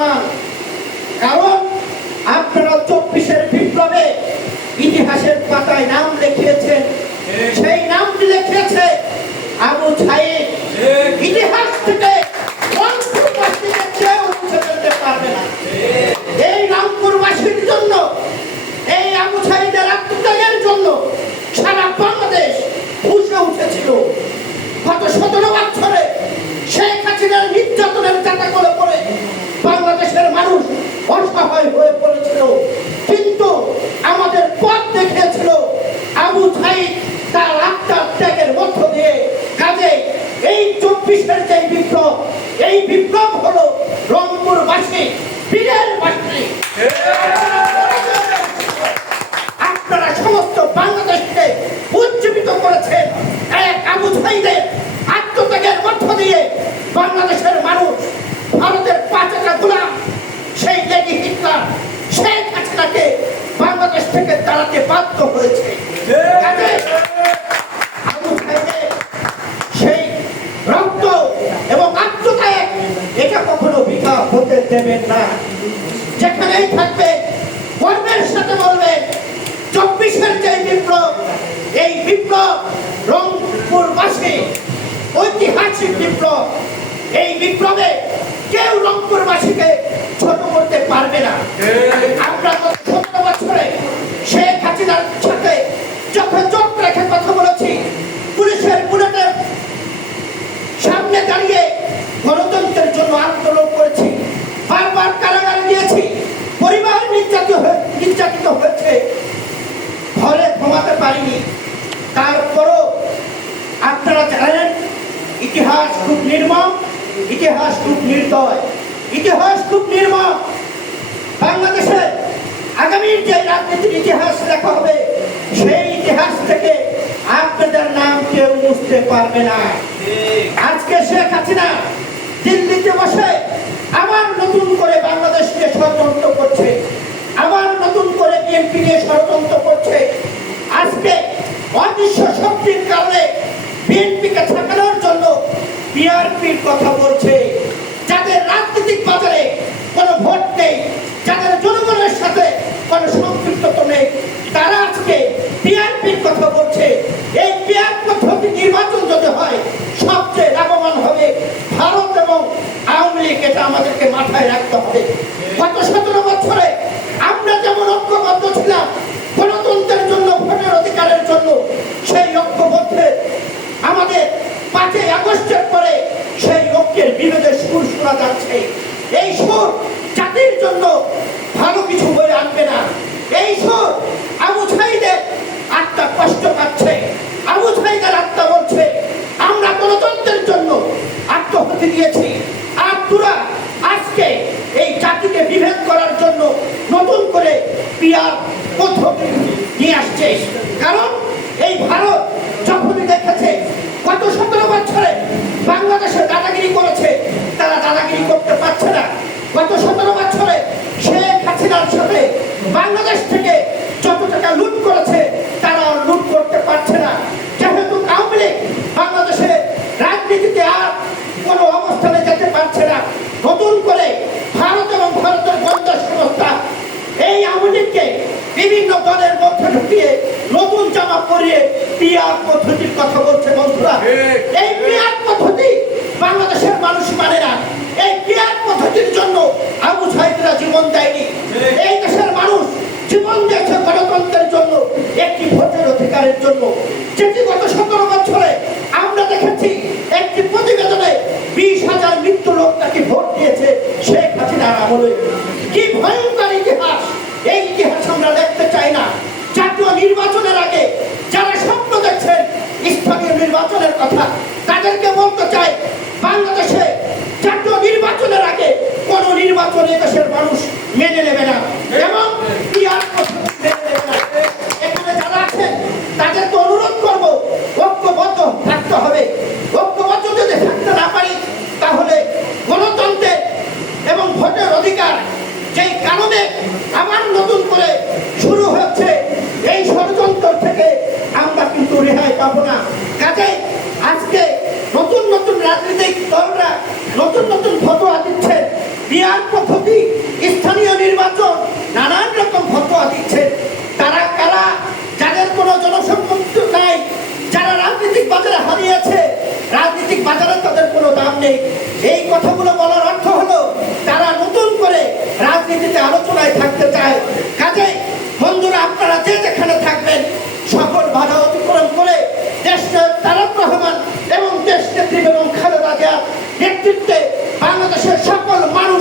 প্রমাণ কারণ আপনারা চব্বিশের বিপ্লবে ইতিহাসের পাতায় নাম লিখিয়েছেন। সেই নামটি লিখিয়েছে আবু ছাইদ ইতিহাস থেকে না। এই রংপুরবাসীর জন্য এই আবু ছাইদের আত্মত্যাগের জন্য সারা বাংলাদেশ ফুসে উঠেছিল গত সতেরো বছরে শেখ হাসিনার নির্যাতনের চাকা করে পড়ে বাংলাদেশের মানুষ অসহায় হয়ে পড়েছিল। কিন্তু আমাদের পথ দেখিয়েছিল আবু সাইদ তার আত্মার ত্যাগের মধ্য দিয়ে। কাজে এই চব্বিশের যে বিপ্লব, এই বিপ্লব হলো রংপুরবাসী বীরের বাসী আপনারা সমস্ত বাংলাদেশকে উজ্জীবিত করেছেন এক আবু সাইদের আত্মত্যাগের মধ্য দিয়ে বাংলাদেশের মানুষ ভারতের পাঁচটা গোলাম সেই লেডি হিটলার শেখ হাসিনাকে বাংলাদেশ থেকে তাড়াতে বাধ্য হয়েছে। সেই রক্ত এবং আত্মত্যাগ এটা কখনো বিঘা হতে দেবেন না। যেখানেই থাকবে গর্বের সাথে বলবেন চব্বিশের যে বিপ্লব এই বিপ্লব রংপুরবাসী ঐতিহাসিক বিপ্লব এই বিপ্লবে কেউ রংপুরবাসীকে ছোট করতে পারবে না। আমরা হাসিনার সাথে চোখ রেখে কথা বলেছি, পুলিশের বুলেটের সামনে দাঁড়িয়ে গণতন্ত্রের জন্য আন্দোলন করেছি, বারবার কারাগারে দিয়েছি, পরিবার নির্যাতিত নির্যাতিত হয়েছে, ঘরে ঘুমাতে পারিনি। তারপরও আপনারা জানেন, ইতিহাস খুব নির্মম, ইতিহাস খুব নির্দয়, ইতিহাস খুব নির্মম। যে রাজনীতির ইতিহাস লেখা হবে, সেই ইতিহাস থেকে আপনাদের নাম কেউ মুছতে পারবে না। আজকে শেখ হাসিনা দিল্লিতে বসে আবার নতুন করে বাংলাদেশকে ষড়যন্ত্র করছে, আবার নতুন করে বিএনপি নিয়ে ষড়যন্ত্র করছে। আজকে অদৃশ্য শক্তির কারণে বিএনপিকে ঠেকানোর জন্য বিআরপির কথা বলছে। যাদের রাজনৈতিক বাজারে কোনো ভোট নেই, যাদের জনগণের সাথে কোনো সম্পৃক্ততা নেই। তারা আজকে বিআরপির কথা বলছে। এই বিআর পদ্ধতি নির্বাচন যদি হয়, সবচেয়ে লাভবান হবে ভারত এবং আওয়ামী লীগ, এটা আমাদেরকে মাথায় রাখতে হবে। গত সতেরো বছরে আমরা যেমন ঐক্যবদ্ধ ছিলাম, গণতন্ত্রের জন্য, ভোটের অধিকারের জন্য, সেই ঐক্যবদ্ধে আমাদের পাঁচই আগস্টের পরে সেই ঐক্যের বিরোধে সুর শোনা যাচ্ছে। এই সুর জাতির জন্য কিছু বয়ে আনবে না। এই সুর আবু ছাইদের আত্মা কষ্ট পাচ্ছে, আবু ছাইদের আত্মা বলছে, আমরা গণতন্ত্রের জন্য আত্মহতি দিয়েছি আর তোরা আজকে এই জাতিকে বিভেদ করার জন্য নতুন করে পিয়ার পদ্ধতি নিয়ে আসছে কারণ এই ভারত যখনই দেখেছে, গত সতেরো বছরে বাংলাদেশে দাদাগিরি করেছে তারা দাদাগিরি করতে পারছে না গত সতেরো বছরে শেখ হাসিনার সাথে বাংলাদেশ থেকে যত টাকা লুট করেছে তারা আর লুট করতে পারছে না যেহেতু আওয়ামী লীগ বাংলাদেশে রাজনীতিতে আর কোনো অবস্থানে যেতে পারছে না নতুন করে ভারত এবং ভারতের গোয়েন্দা সংস্থা এই আওয়ামী লীগকে বিভিন্ন দলের মধ্যে ঢুকিয়ে নতুন জামা পরিয়ে পিয়ার পদ্ধতির কথা বলছে বন্ধুরা। এই পিয়ার পদ্ধতি বাংলাদেশের মানুষ মানে না। এই পিয়ার পদ্ধতির জন্য আবু সাহেবরা জীবন দেয়নি। এই দেশের মানুষ জীবন দিয়েছে গণতন্ত্রের জন্য একটি ভোটের অধিকারের জন্য। যেটি কোন নির্বাচন অবস্থায় থাকতে চায়। কাজে বন্ধুরা, আপনারা যে যেখানে থাকবেন, সকল বাধা অতিক্রম করে দেশ তারাক রহমান এবং দেশ নেত্রী এবং খালেদা জিয়ার নেতৃত্বে বাংলাদেশের সকল মানুষ